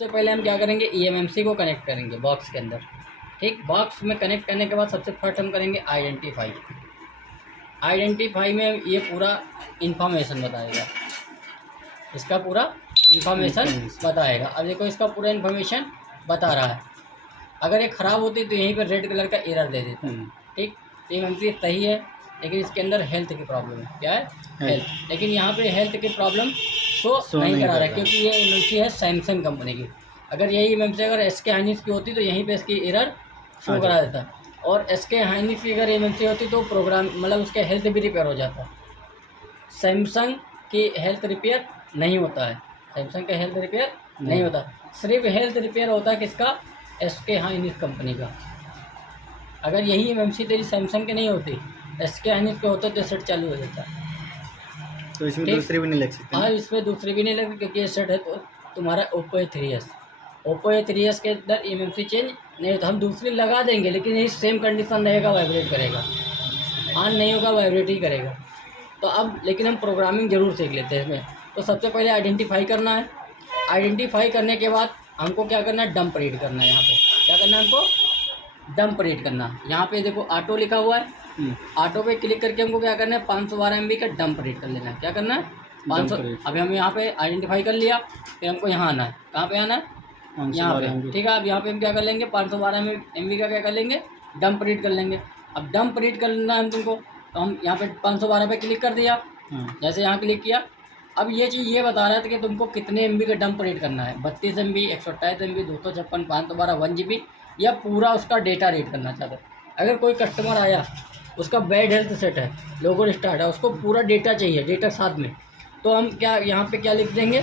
सबसे पहले हम क्या करेंगे, ईएमएमसी को कनेक्ट करेंगे बॉक्स के अंदर। ठीक, बॉक्स में कनेक्ट करने के बाद सबसे फर्स्ट हम करेंगे आइडेंटिफाई। आइडेंटिफाई में ये पूरा इंफॉर्मेशन बताएगा, इसका पूरा इंफॉर्मेशन बताएगा। अब देखो इसका पूरा इंफॉर्मेशन बता रहा है। अगर ये ख़राब होती तो यहीं पर रेड कलर का एरर दे देता। ठीक, ईएमएमसी सही है, लेकिन इसके अंदर हेल्थ की प्रॉब्लम है। क्या है? हेल्थ। लेकिन यहाँ पे हेल्थ की प्रॉब्लम शो नहीं करा रहा है, क्योंकि ये ईएमएमसी है सैमसंग कंपनी की। अगर यही ईएमएमसी अगर एसके हाइनिक्स की होती तो यहीं पे इसकी एरर शो करा देता, और एसके हाइनिक्स की अगर ईएमएमसी होती तो प्रोग्राम मतलब उसका हेल्थ भी रिपेयर हो जाता। सैमसंग की हेल्थ रिपेयर नहीं होता है, सैमसंग का हेल्थ रिपेयर नहीं होता, सिर्फ हेल्थ रिपेयर होता है किसका? एसके हाइनिक्स कंपनी का। अगर यही ईएमएमसी तेरी सैमसंग के नहीं होती, एसके हाइनिक्स के होते तो सेट चालू हो जाता। तो इसमें दूसरी भी नहीं लग सकती? हाँ, इसमें दूसरी भी नहीं लगती, क्योंकि ये सेट है तो तुम्हारा ओप्पो A3s। ओप्पो A3s के अंदर ईएमएमसी चेंज नहीं होता। हम दूसरी लगा देंगे, लेकिन यही सेम कंडीशन रहेगा, वाइब्रेट करेगा, ऑन नहीं होगा, वाइब्रेट ही करेगा। तो अब लेकिन हम प्रोग्रामिंग ज़रूर सीख लेते हैं इसमें। तो सबसे पहले आइडेंटिफाई करना है। आइडेंटिफाई करने के बाद हमको क्या करना है, डंप रीड करना है। यहाँ पे क्या करना है हमको? डंप रीड करना। यहाँ पे देखो ऑटो लिखा हुआ है, ऑटो पे क्लिक करके हमको क्या करना है, 512 MB का डंप रीड कर लेना है। क्या करना है? 500। अभी हम यहाँ पे आइडेंटिफाई कर लिया, फिर हमको यहाँ आना है। कहाँ पे आना है? यहाँ पे। ठीक है, अब यहाँ पे हम क्या कर लेंगे, 512 MB का क्या कर लेंगे, डंप रीड कर लेंगे। अब डंप रीड करना है तुमको, तो हम यहाँ पे 512 पे क्लिक कर दिया। जैसे यहाँ क्लिक किया, अब ये चीज़ ये बता रहा था कि तुमको कितने MB का डंप रीड करना है, 32 MB, 128 MB, 256, 512, 1 GB, या पूरा उसका डेटा रीड करना चाहते हो। अगर कोई कस्टमर आया, उसका बैड हेल्थ सेट है, लोगो स्टार्ट है, उसको पूरा डेटा चाहिए, डेटा साथ में, तो हम क्या यहाँ पे क्या लिख देंगे,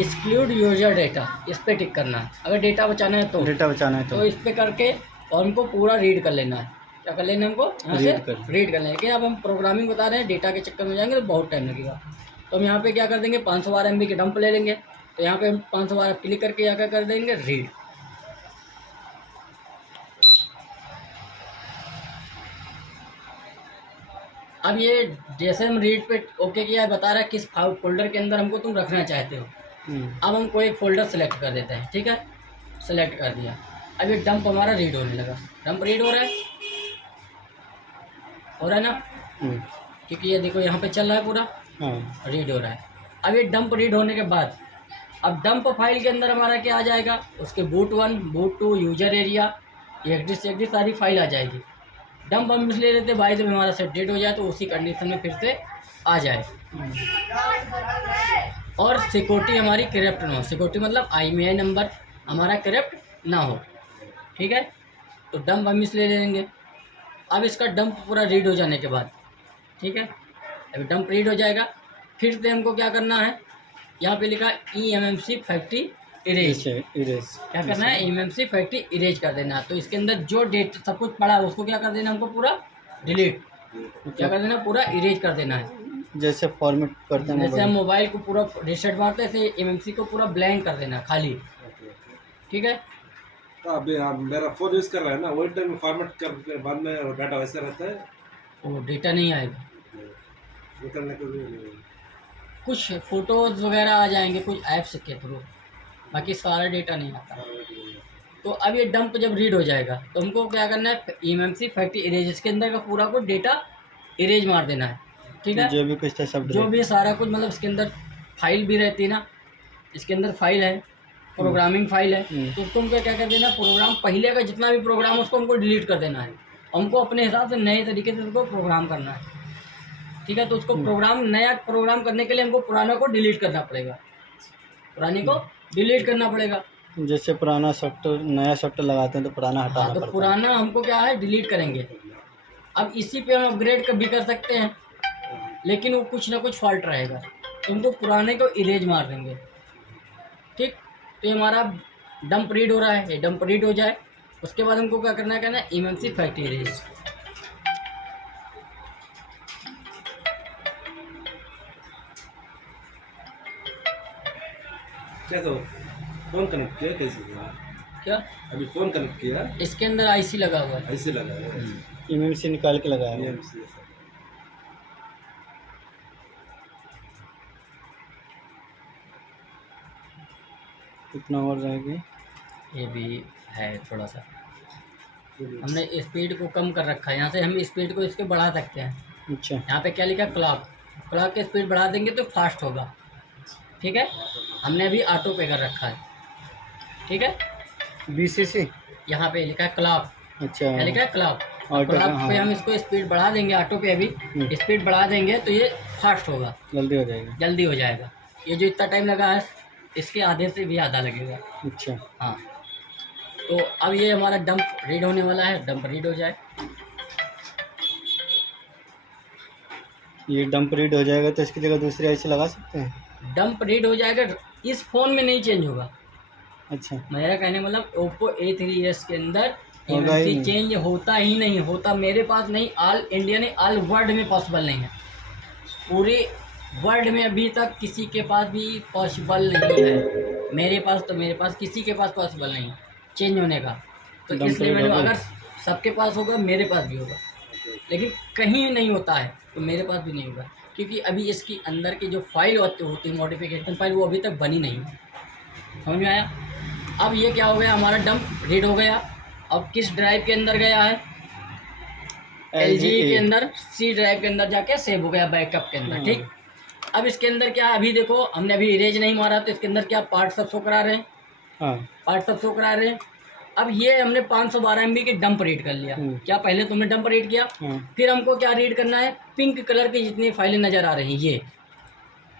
एक्सक्लूड यूजर डेटा, इस पर टिक करना है। अगर डेटा बचाना है तो इस पर करके और हमको पूरा रीड कर लेना है। क्या कर लेना है हमको? यहाँ से रीड कर लेना है। लेकिन अब हम प्रोग्रामिंग बता रहे हैं, डेटा के चक्कर में जाएंगे तो बहुत टाइम लगेगा। तो हम यहाँ पे क्या कर देंगे, 512 MB के डंप ले लेंगे। तो यहाँ पे हम 512 क्लिक करके यहाँ क्या कर देंगे, रीड। अब ये जैसे हम रीड पे ओके किया है, बता रहा है किस फोल्डर के अंदर हमको तुम रखना चाहते हो। अब हमको एक फोल्डर सेलेक्ट कर देते हैं। ठीक है, सेलेक्ट कर दिया। अब ये डंप हमारा रीड होने लगा। डंप रीड हो रहा है ना? क्योंकि ये देखो यहाँ पे चल रहा है, पूरा रीड हो रहा है। अब ये डंप रीड होने के बाद अब डंप फाइल के अंदर हमारा क्या आ जाएगा, उसके बूट 1, बूट 2, यूजर एरिया, एक्डिस सारी फाइल आ जाएगी। डंप हम इसलिए लेते भाई जब हमारा सेट डेट हो जाए तो उसी कंडीशन में फिर से आ जाए, और सिक्योरिटी हमारी करप्ट ना हो। सिक्योरिटी मतलब IMEI नंबर हमारा करप्ट ना हो। ठीक है, तो डंप हम इसलिए ले लेंगे। अब इसका डंप पूरा रीड हो जाने के बाद, ठीक है, अभी डंप रीड हो जाएगा, फिर से हमको क्या करना है, यहाँ पे लिखा EMMC फैक्ट्री इरेज। क्या करना है, EMMC फैक्ट्री इरेज कर देना। तो इसके अंदर जो डेट सब कुछ पड़ा है उसको क्या कर देना हमको, पूरा डिलीट। क्या कर देना, पूरा इरेज कर देना है। जैसे फॉर्मेट करते हैं, जैसे हम मोबाइल को पूरा रीसेट मारते हैं, ऐसे EMMC को पूरा ब्लैंक कर देना, खाली। ठीक है, तो अभी आप मेरा फोन यूज कर रहा है ना, वही टाइम फॉर्मेट करके बाद में डाटा वैसे रहता है, वो डेटा नहीं आएगा, निकलने के लिए कुछ फोटोज वगैरह आ जाएंगे कुछ ऐप्स के थ्रू, बाकी सारा डेटा नहीं आता। तो अब ये डंप जब रीड हो जाएगा तो हमको क्या करना है, EMMC फैक्ट्री इरेज, इसके अंदर का पूरा को डेटा इरेज मार देना है। ठीक है, जो भी कुछ था सब, जो भी सारा कुछ, मतलब इसके अंदर फाइल भी रहती है ना, इसके अंदर फाइल है, प्रोग्रामिंग फाइल है, तो उसको हमको क्या कर देना, प्रोग्राम पहले का जितना भी प्रोग्राम है उसको हमको डिलीट कर देना है। हमको अपने हिसाब से नए तरीके से उसको प्रोग्राम करना है। ठीक है, तो उसको नया प्रोग्राम करने के लिए हमको पुराना को डिलीट करना पड़ेगा, पुरानी को डिलीट करना पड़ेगा। जैसे पुराना सॉफ्टवेयर नया सॉफ्टवेयर लगाते हैं तो पुराना हटाना पड़ता है। तो पुराना हमको क्या है, डिलीट करेंगे। अब इसी पे हम अपग्रेड भी कर सकते हैं, लेकिन वो कुछ ना कुछ फॉल्ट रहेगा, तो हमको पुराने को इरेज मार देंगे। ठीक, तो ये हमारा डंप रीड हो रहा है, ये डंप रीड हो जाए उसके बाद हमको क्या करना है, EMMC फैक्ट्री इरेज। क्या तो फोन कनेक्ट किया कैसे क्या अभी फोन कनेक्ट किया, इसके अंदर IC लगा हुआ है, ऐसे लगा है EMMC निकाल के लगाया है। EMMC ऐसा। कितना और रहेगी? ये भी है थोड़ा सा, हमने स्पीड को कम कर रखा है। यहाँ से हम स्पीड को इसके बढ़ा सकते हैं। अच्छा। यहाँ पे क्या लिखा है, क्लॉक। क्लॉक की स्पीड बढ़ा देंगे तो फास्ट होगा। ठीक है, हमने अभी ऑटो पे कर रखा है। ठीक है, BCC। यहाँ पे लिखा है क्लॉक। अच्छा। क्या लिखा है, क्लॉक। ऑटो का, क्लॉक पे हाँ। हम इसको स्पीड बढ़ा देंगे, ऑटो पे अभी स्पीड बढ़ा देंगे तो ये फास्ट होगा, जल्दी हो जाएगा। जल्दी हो जाएगा। ये जो इतना टाइम लगा है इसके आधे से भी आधा लगेगा। अच्छा। हाँ, तो अब ये हमारा डंप रीड होने वाला है। डंप रीड हो जाए, ये डंप रीड हो जाएगा तो इसकी जगह दूसरी IC लगा सकते हैं? डंप रीड हो जाएगा। इस फ़ोन में नहीं चेंज होगा। अच्छा। मेरा कहने मतलब ओप्पो A3s के अंदर होगा ही MMC नहीं। चेंज होता ही नहीं, होता मेरे पास नहीं, ऑल इंडिया नहीं, ऑल वर्ल्ड में पॉसिबल नहीं है। पूरे वर्ल्ड में अभी तक किसी के पास भी पॉसिबल नहीं है। मेरे पास किसी के पास पॉसिबल नहीं चेंज होने का। तो Dump इसलिए read मैंने, होगा। अगर सबके पास होगा मेरे पास भी होगा, लेकिन कहीं नहीं होता है तो मेरे पास भी नहीं होगा, क्योंकि अभी इसकी अंदर की जो फाइल होती है मॉडिफिकेशन फाइल, वो अभी तक बनी नहीं है। समझ में आया? अब ये क्या हो गया, हमारा डंप रीड हो गया। अब किस ड्राइव के अंदर गया है, LG के अंदर C ड्राइव के अंदर जाके सेव हो गया, बैकअप के अंदर। ठीक, अब इसके अंदर क्या है, अभी देखो हमने अभी इरेज नहीं मारा तो इसके अंदर क्या पार्ट सब शो करा रहे हैं, हाँ। पार्ट सब शो करा रहे हैं। अब ये हमने 512 MB की डंप रीड कर लिया। क्या पहले तुमने डंप रीड किया, हाँ। फिर हमको क्या रीड करना है, पिंक कलर की जितनी फाइलें नज़र आ रही हैं, ये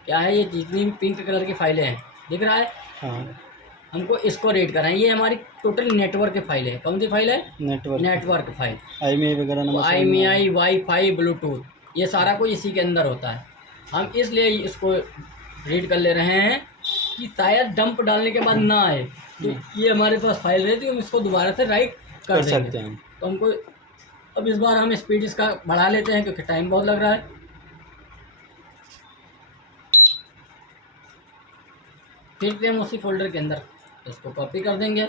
क्या है, ये जितनी भी पिंक कलर की फाइलें हैं दिख रहा है, हाँ। हमको इसको रीड करना है। ये हमारी टोटल नेटवर्क की फाइल है। कौन सी फाइल है, नेटवर्क फाइल। IMEI वगैरह नंबर, IMEI, वाईफाई, ब्लूटूथ, ये सारा कुछ इसी के अंदर होता है। हम इसलिए इसको रीड कर ले रहे हैं कि शायद डंप डालने के बाद ना आए, तो ये हमारे पास फाइल रहती है, हम इसको दोबारा से राइट कर सकते देंगे। हैं। तो हमको अब इस बार हम स्पीड इसका बढ़ा लेते हैं क्योंकि टाइम बहुत लग रहा है। फिर से हम उसी फोल्डर के अंदर इसको कॉपी कर देंगे।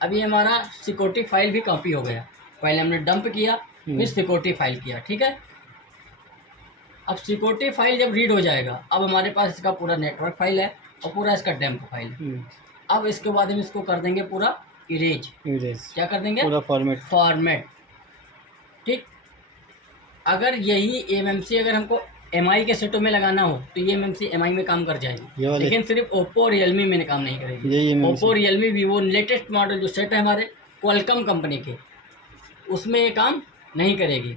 अभी हमारा सिक्योरिटी फाइल भी कॉपी हो गया। पहले हमने डंप किया, फिर सिक्योरिटी फाइल किया। ठीक है, अब सिक्योरिटी फाइल जब रीड हो जाएगा, अब हमारे पास इसका पूरा नेटवर्क फाइल है और पूरा इसका डंप फाइल है। अब इसके बाद हम इसको कर देंगे पूरा इरेज। क्या कर देंगे, पूरा फॉर्मेट। ठीक, अगर यही MMC अगर हमको MI के सेटों में लगाना हो तो ये MMC MI में काम कर जाएगी, लेकिन सिर्फ ओप्पो रियलमी में काम नहीं करेगी। Oppo, Realme, Vivo latest model जो सेट है हमारे क्वालकॉम कंपनी के, उसमें ये काम नहीं करेगी।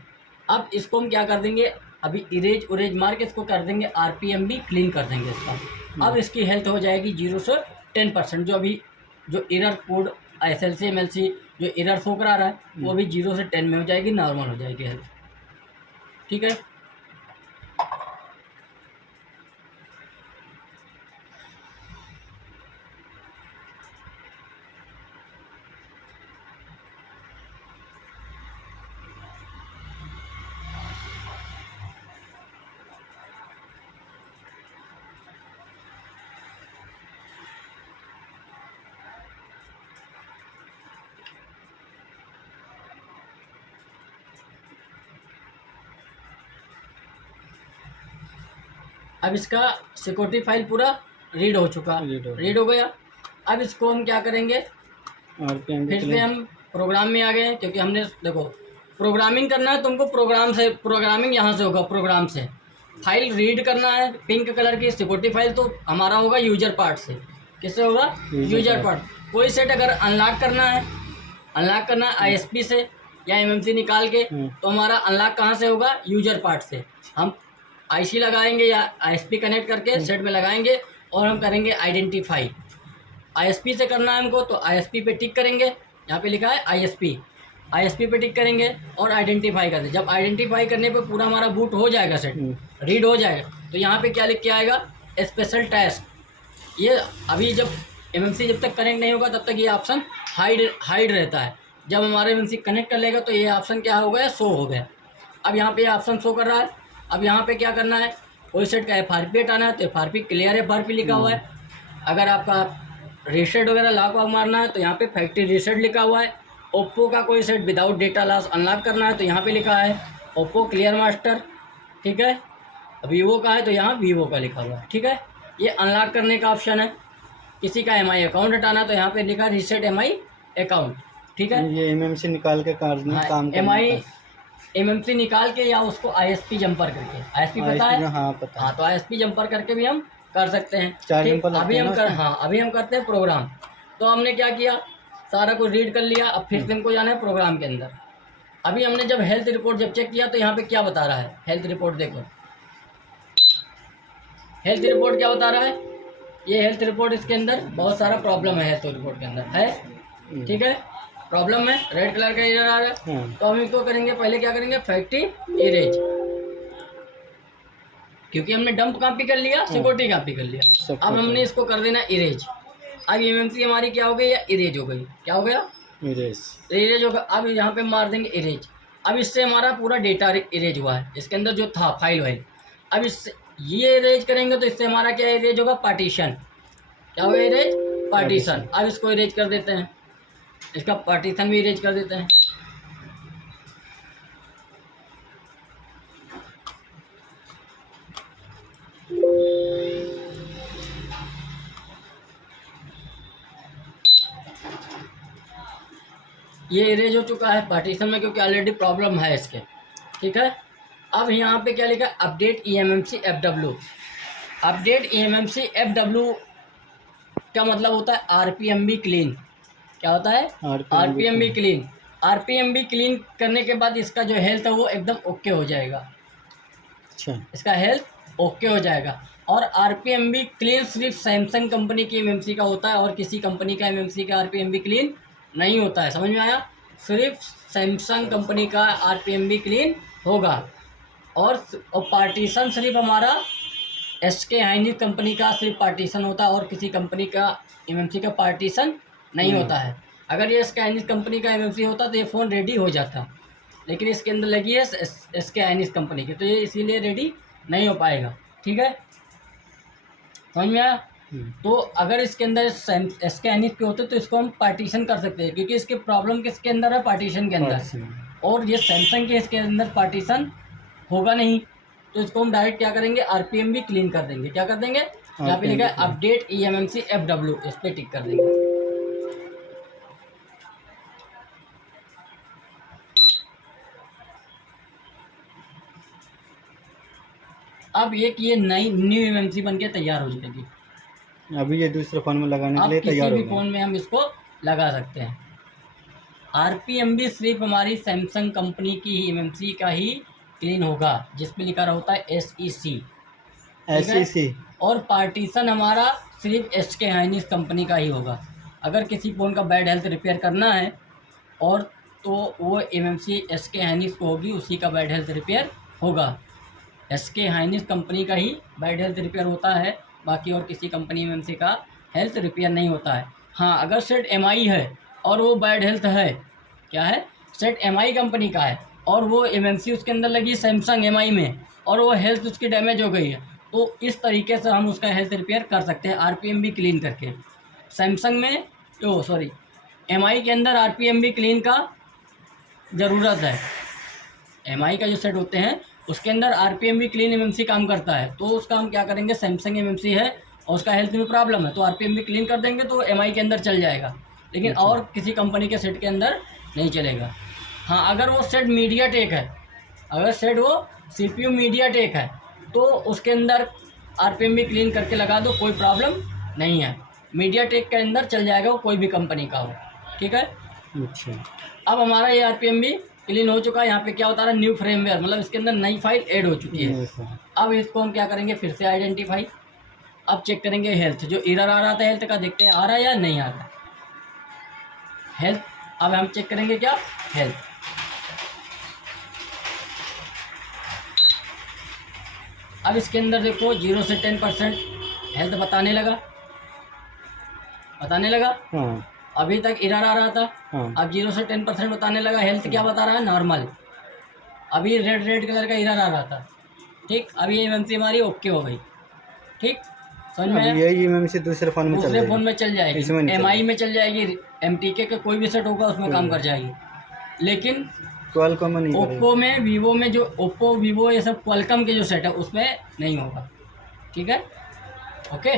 अब इसको हम क्या कर देंगे, अभी इरेज उरेज मार के इसको कर देंगे RPM भी क्लीन कर देंगे इसका। अब इसकी हेल्थ हो जाएगी 0 से 10%। जो अभी जो एरर कोड SLC MLC जो एरर शो करा रहा है, वो अभी 0 से 10 में हो जाएगी, नॉर्मल हो जाएगी हेल्थ। ठीक है, अब इसका सिक्योरिटी फाइल पूरा रीड हो चुका, रीड हो गया। अब इसको हम क्या करेंगे, फिर से हम प्रोग्राम में आ गए, क्योंकि हमने देखो प्रोग्रामिंग करना है, तुमको प्रोग्राम से, प्रोग्रामिंग यहाँ से होगा, प्रोग्राम से फाइल रीड करना है पिंक कलर की सिक्योरिटी फाइल, तो हमारा होगा यूजर पार्ट से। किससे होगा, यूजर पार्ट। कोई सेट अगर अनलॉक करना है, अनलॉक करना है ISP से या MMC निकाल के, तो हमारा अनलॉक कहाँ से होगा, यूजर पार्ट से। हम IC लगाएंगे या ISP कनेक्ट करके सेट में लगाएंगे और हम करेंगे आइडेंटिफाई। ISP से करना है हमको तो ISP पे टिक करेंगे, यहाँ पे लिखा है ISP पे टिक करेंगे और आइडेंटिफाई कर दें। जब आइडेंटिफाई करने पे पूरा हमारा बूट हो जाएगा, सेट रीड हो जाएगा, तो यहाँ पे क्या लिख के आएगा, स्पेशल टास्क। ये अभी जब MMC जब तक कनेक्ट नहीं होगा तब तक ये ऑप्शन हाइड रहता है। जब हमारे MMC कनेक्ट कर लेगा तो ये ऑप्शन क्या हो गया, शो हो गया। अब यहाँ पे ऑप्शन शो कर रहा है। अब यहाँ पे क्या करना है, कोई सेट का FRP हटाना है तो FRP क्लियर FRP लिखा हुआ है। अगर आपका रीसेट वगैरह लॉक वॉक मारना है तो यहाँ पे फैक्ट्री रीसेट लिखा हुआ है। ओप्पो का कोई set without data loss unlock करना है तो यहाँ पे लिखा है ओप्पो क्लियर मास्टर, ठीक है। वीवो का है तो यहाँ वीवो का लिखा हुआ है, ठीक है। ये अनलॉक करने का ऑप्शन है। किसी का एमआई अकाउंट हटाना तो यहाँ पे लिखा रीसेट एमआई अकाउंट, ठीक है। ये एमएमसी निकाल के काम हाँ, एमआई एमएमसी निकाल के या उसको आईएसपी जंपर करके, आईएसपी पता है? हाँ पता है। हाँ, तो आईएसपी जंपर करके भी हम कर सकते हैं। चार ठीक, जंपर लगते अभी हैं हम ना कर उसमें? हाँ अभी हम करते हैं प्रोग्राम। तो हमने क्या किया, सारा कुछ रीड कर लिया। अब फिर से हमको जाना है प्रोग्राम के अंदर। अभी हमने जब हेल्थ रिपोर्ट जब चेक किया तो यहाँ पे क्या बता रहा है, हेल्थ रिपोर्ट देखो, हेल्थ रिपोर्ट क्या बता रहा है। ये हेल्थ रिपोर्ट, इसके अंदर बहुत सारा प्रॉब्लम है। हेल्थ रिपोर्ट के अंदर है, ठीक है, प्रॉब्लम में रेड कलर का एरर आ रहा है। तो हम इसको करेंगे, पहले क्या करेंगे, फैक्ट्री इरेज, क्योंकि हमने डंप कॉपी कर लिया, सिक्योरिटी कॉपी कर लिया। अब हमने इसको कर देना इरेज। अब एमएमसी हमारी क्या हो गई, या इरेज हो गई। क्या हो गया, इरेज होगा। अब यहाँ पे मार देंगे इरेज। अब इससे हमारा पूरा डेटा इरेज हुआ है, इसके अंदर जो था फाइल वाइल। अब इससे ये इरेज करेंगे तो इससे हमारा क्या इरेज होगा, पार्टीशन। क्या होगा, इरेज पार्टीशन। अब इसको इरेज कर देते हैं, इसका पार्टीशन भी इरेज कर देते हैं। ये इरेज हो चुका है पार्टीशन में, क्योंकि ऑलरेडी प्रॉब्लम है इसके, ठीक है। अब यहाँ पे क्या लिखा है, update eMMC FW. Update eMMC FW का मतलब होता है आरपीएमबी क्लीन। क्या होता है, आरपीएमबी क्लीन। आरपीएमबी क्लीन करने के बाद इसका जो हेल्थ है वो एकदम ओके हो जाएगा। अच्छा, इसका हेल्थ ओके हो जाएगा। और आरपीएमबी क्लीन सिर्फ सैमसंग कंपनी की एमएमसी का होता है, और किसी कंपनी का एमएमसी का आरपीएमबी क्लीन नहीं होता है। समझ में आया, सिर्फ सैमसंग कंपनी का आरपीएमबी क्लीन होगा। और पार्टीशन सिर्फ हमारा एसके हाइनिस कंपनी का सिर्फ पार्टीशन होता है, और किसी कंपनी का एमएमसी का पार्टीशन नहीं होता है। अगर ये एसके हाइनिस कंपनी का एमएमसी होता तो ये फ़ोन रेडी हो जाता, लेकिन इसके अंदर लगी है एसके हाइनिस कंपनी की, तो ये इसीलिए रेडी नहीं हो पाएगा, ठीक है। समझ में आया। तो अगर इसके अंदर एसके हाइनिस के होते तो इसको हम पार्टीशन कर सकते हैं, क्योंकि इसके प्रॉब्लम किसके अंदर है, पार्टीशन के अंदर। और ये सैमसंग के इसके अंदर पार्टीशन होगा नहीं, तो इसको हम डायरेक्ट क्या करेंगे, आरपीएम भी क्लीन कर देंगे। क्या कर देंगे, यहाँ पे लिखा है अपडेट ईएमएमसी एफडब्ल्यू, इस पे टिक कर देंगे। अब ये नई न्यू एमएमसी बन के तैयार हो जाएगी। अभी ये दूसरे फ़ोन में लगाने के लिए किसी तैयार हो भी गया। फ़ोन में हम इसको लगा सकते हैं। आरपीएम भी सिर्फ हमारी सैमसंग कंपनी की एमएमसी का ही क्लीन होगा, जिसमें लिखा होता है एसईसी। और पार्टीशन हमारा सिर्फ एसके हाइनिस कंपनी का ही होगा। अगर किसी फ़ोन का बैड हेल्थ रिपेयर करना है और तो वो एमएमसी एसके हाइनिस को होगी, उसी का बैड हेल्थ रिपेयर होगा। एसके हाइनिस कंपनी का ही बैड हेल्थ रिपेयर होता है, बाकी और किसी कंपनी एमएमसी का हेल्थ रिपेयर नहीं होता है। हाँ, अगर सेट एमआई है और वो बैड हेल्थ है, क्या है, सेट एमआई कंपनी का है और वो एमएमसी उसके अंदर लगी सैमसंग एमआई में, और वो हेल्थ उसकी डैमेज हो गई है, तो इस तरीके से हम उसका हेल्थ रिपेयर कर सकते हैं आरपीएम भी क्लीन करके। सैमसंग में एमआई के अंदर आरपीएम भी क्लीन का ज़रूरत है। एमआई का जो सेट होते हैं उसके अंदर आरपीएम भी क्लीन एमएमसी काम करता है, तो उसका हम क्या करेंगे, सैमसंग एमएमसी है और उसका हेल्थ में प्रॉब्लम है तो आरपीएम भी क्लीन कर देंगे तो एमआई के अंदर चल जाएगा, लेकिन और किसी कंपनी के सेट के अंदर नहीं चलेगा। हाँ, अगर वो सेट मीडियाटेक है, अगर सेट वो सीपीयू मीडियाटेक है तो उसके अंदर आरपीएम भी क्लीन करके लगा दो, कोई प्रॉब्लम नहीं है। मीडियाटेक के अंदर चल जाएगा, वो कोई भी कंपनी का हो, ठीक है। अच्छा, अब हमारा ये आरपीएम भी क्लीन हो चुका है। यहाँ पे क्या होता है, न्यू फ्रेमवेयर, मतलब इसके अंदर नई फाइल ऐड हो चुकी है। अब इसको हम क्या करेंगे, फिर से आइडेंटिफाई। अब चेक करेंगे हेल्थ, जो एरर आ रहा था हेल्थ का, देखते हैं आ रहा है या नहीं आ रहा हेल्थ। अब हम चेक करेंगे क्या, हेल्थ। अब इसके अंदर देखो 0 से 10% हेल्थ बताने लगा। हाँ अभी तक एरर आ रहा था, हाँ, अब 0 से 10% बताने लगा। हेल्थ क्या बता रहा है, नॉर्मल। अभी रेड कलर का एरर आ रहा था, ठीक। अभी एमएमसी हमारी ओके हो गई, ठीक। समझ में आया? यही एमएमसी दूसरे फ़ोन में चल दूसरे जाएगी। फ़ोन में चल इसमें जाएगी, नहीं एमआई में चल जाएगी, एमटीके का कोई भी सेट होगा उसमें काम कर जाएगी। लेकिन क्वालकॉम नहीं करेगा। ओप्पो में, वीवो में, जो ओप्पो वीवो ये सब क्वालकॉम के जो सेट है उसमें नहीं होगा। ठीक है, ओके।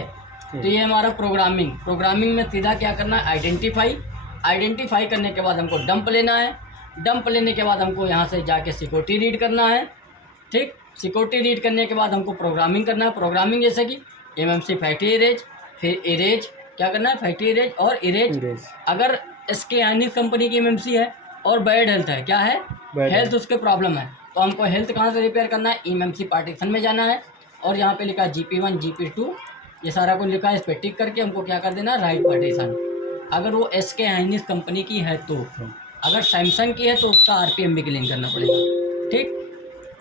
तो ये हमारा प्रोग्रामिंग में सीधा क्या करना है, आइडेंटिफाई करने के बाद हमको डंप लेना है, डंप लेने के बाद हमको यहाँ से जाके सिक्योरिटी रीड करना है। ठीक, सिक्योरिटी रीड करने के बाद हमको प्रोग्रामिंग करना है। प्रोग्रामिंग जैसे कि एमएमसी फैक्ट्री इरेज, फिर इरेज क्या करना है, फैक्ट्री इरेज और इरेज। अगर इसके यानीस कंपनी की एमएमसी है और बैड हेल्थ है, क्या है, हेल्थ उसके प्रॉब्लम है, तो हमको हेल्थ कहाँ से रिपेयर करना है, एमएमसी पार्टीशन में जाना है और यहाँ पे लिखा है GP1 GP2, ये सारा कुछ लिखा है, इस पर टिक करके हमको क्या कर देना है, राइट पार्टीशन। अगर वो SK हाइनिस कंपनी की है तो, अगर सैमसंग की है तो उसका RPM भी क्लीन करना पड़ेगा। ठीक,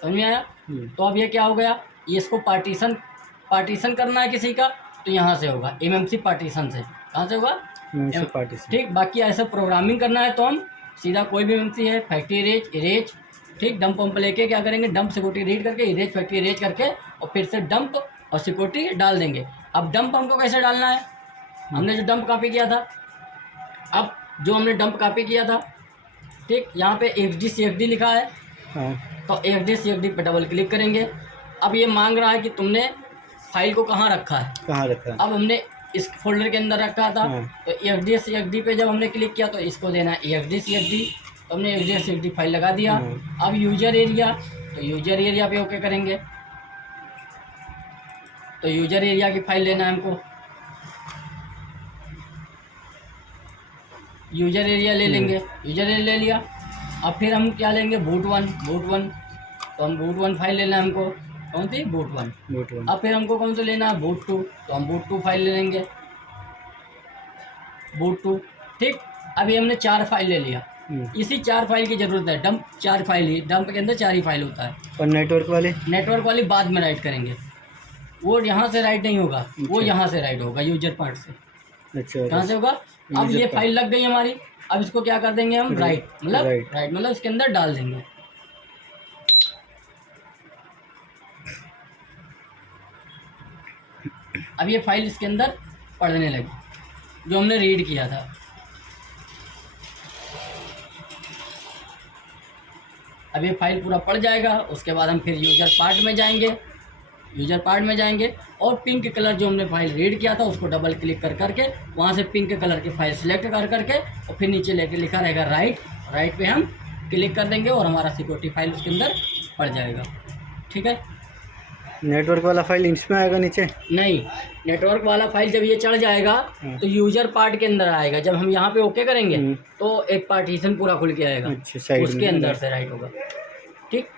समझ में आया? तो अब ये क्या हो गया, ये इसको पार्टीशन करना है किसी का, तो यहाँ से होगा एमएमसी पार्टीशन से। कहाँ से होगा, एमएमसी पार्टीशन। ठीक। बाकी ऐसा प्रोग्रामिंग करना है तो हम सीधा कोई भी एमएमसी है, फैक्ट्री इरेज, ठीक, डंप पंप लेके क्या करेंगे, डंप सिक्योरिटी रीड करके इरेज फैक्ट्री इरेज करके और फिर से डंप और सिक्योरिटी डाल देंगे। अब डंप हमको कैसे डालना है, हमने जो डंप कॉपी किया था, अब जो हमने डंप कॉपी किया था, ठीक, यहाँ पे XD लिखा है, हाँ, तो XD पे डबल क्लिक करेंगे। अब ये मांग रहा है कि तुमने फाइल को कहाँ रखा है, कहाँ रखा है? अब हमने इस फोल्डर के अंदर रखा था, हाँ। तो XD पे जब हमने क्लिक किया तो इसको देना है XD, तो हमने XD फाइल लगा दिया। अब यूजर एरिया, तो यूजर एरिया पे ओके करेंगे, तो यूजर एरिया की फाइल लेना है हमको, यूजर एरिया ले लेंगे, यूजर एरिया ले लिया। अब फिर हम क्या लेंगे, बूट वन, तो हम बूट वन फाइल लेना है हमको, कौन सी, बूट वन। अब फिर हमको कौन सा लेना है, बूट टू, तो हम बूट टू फाइल ले लेंगे, बूट टू। ठीक, अभी हमने 4 फाइल ले लिया, इसी 4 फाइल की ज़रूरत है, डंप 4 फाइल ही, डंप के अंदर 4 ही फाइल होता है। और नेटवर्क वाली बाद में राइट करेंगे, वो यहाँ से राइट नहीं होगा, वो यहाँ से राइट होगा, यूजर पार्ट से। अच्छा, कहाँ से होगा, अब ये फाइल लग गई हमारी, अब इसको क्या कर देंगे हम, राइट मतलब इसके अंदर डाल देंगे। अब ये फाइल इसके अंदर पढ़ने लगी जो हमने रीड किया था। अब ये फाइल पूरा पढ़ जाएगा, उसके बाद हम फिर यूजर पार्ट में जाएंगे और पिंक कलर जो हमने फाइल रीड किया था उसको डबल क्लिक कर करके वहाँ से पिंक कलर की फाइल सिलेक्ट कर करके और फिर नीचे लेके लिखा रहेगा राइट पे हम क्लिक कर देंगे और हमारा सिक्योरिटी फाइल उसके अंदर पड़ जाएगा। ठीक है, नेटवर्क वाला फाइल इसमें आएगा नीचे? नहीं, नेटवर्क वाला फाइल जब ये चढ़ जाएगा तो यूजर पार्ट के अंदर आएगा, जब हम यहाँ पे ओके करेंगे तो एक पार्टीशन पूरा खुल के आएगा, अच्छा, साइड उसके अंदर से राइट होगा। ठीक।